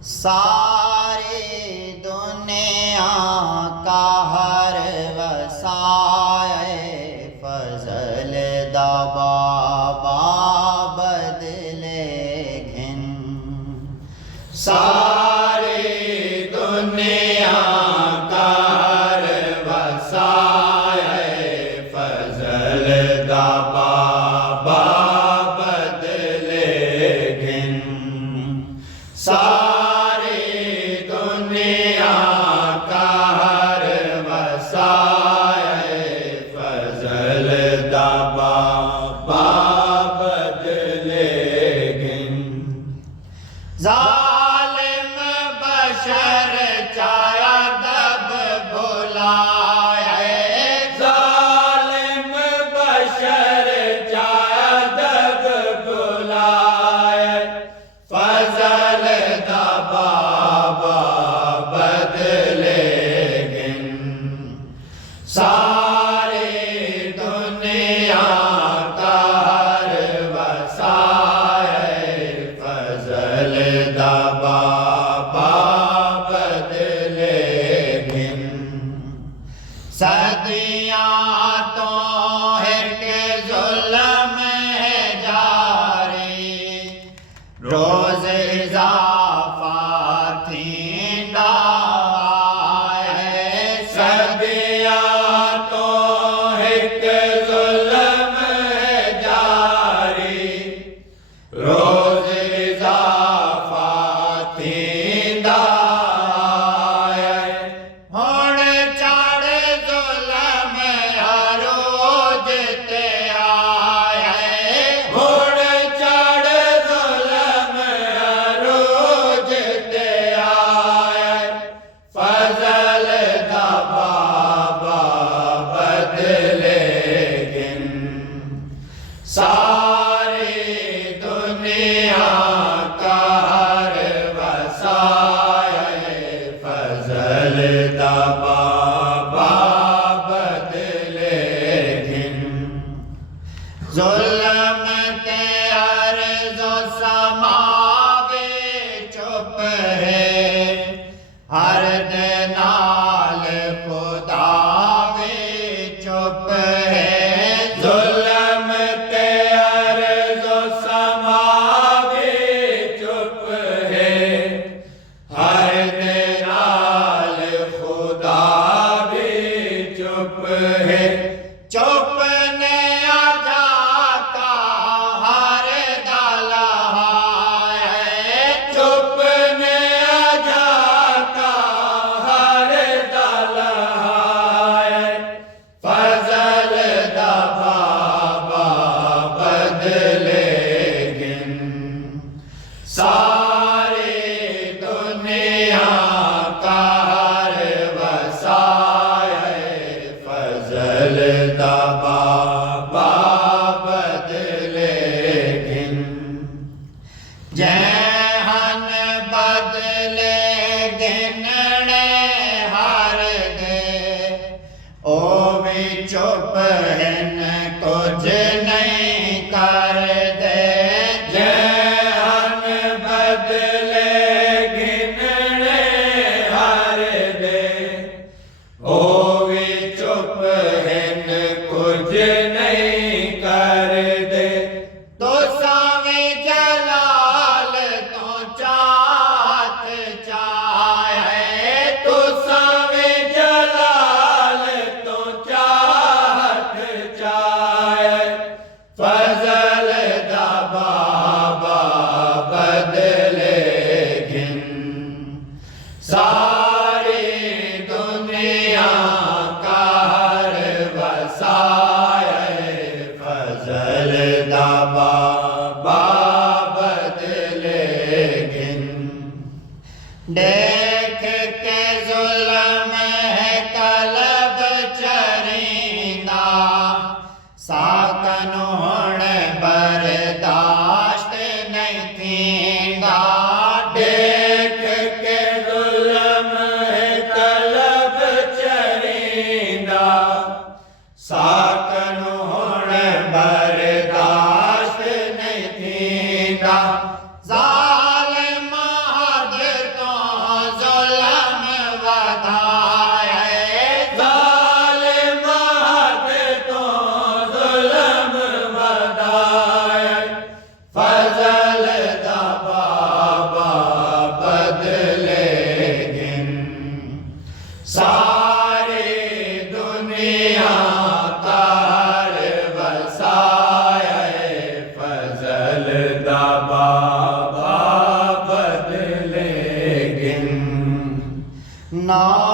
सारी दुनिया का हर वसाए फजल दा बाबा बदले घिन। सारी दुनिया का हर वसाए फजल दा बाबा बदले घिन। सारी दुनिया का हर वसाए फजल दा बाबा बदले घिन। जालिम बशर चाया दब भुलाए, जालिम बशर चाया दब बुलाए फजल दा बाबा बदले घिन। सारी दुनिया का हर वसाए फजल दा बाबा बदले घिन। सदियां तो हिक जुल्म है जारी, रोज इजाफा थींदा है। सदियां तो हिक जुल्म है जारी, रोज इजाफा थींदा है। हुण चढ़ जुल्म अरोज ते आए, हुण चढ़ जुल्म अरोज ते आए फजल दा बाबा बदले घिन। सारी दुनिया का हर वसाए फजल दा बाबा बदले घिन। जुल्म ते अर्ज़ो समावे चुप है, हर दे नाल खुदा वे चुप है। जुल्म ते अर्ज़ो समावे चुप है, हर दे नाल खुदा भी चुप है। चुप ने जाता हर दलहा है, चुप ने जाता हर दलहाए फजल दा बाबा बदले घिन। सारी दुनिया का हर वसाए फजल दा बाबा बदले घिन। जहन बदले गिनने हर दे, ओ भी चुप हिन कुछ नहीं कर दे। जहन बदले गिनने हर दे, ओ भी चुप हिन कुछ नहीं कर दे। तो सावे जलाल तो चाहत चाहे, तो सावे जलाल तो चाहत चाहे फजल दा बाबा बदले घिन। सारी दुनिया का हर वसाए फजल दा बाबा बदले घिन। देख के जुल्म है कलब चरिंदा, साकन हुण बर्दाश्त नहीं थींदा। देख के जुल्म है कलब चरिंदा, साकन हुण बर्दाश्त नहीं थींदा। जालिम हद ਨਾਮ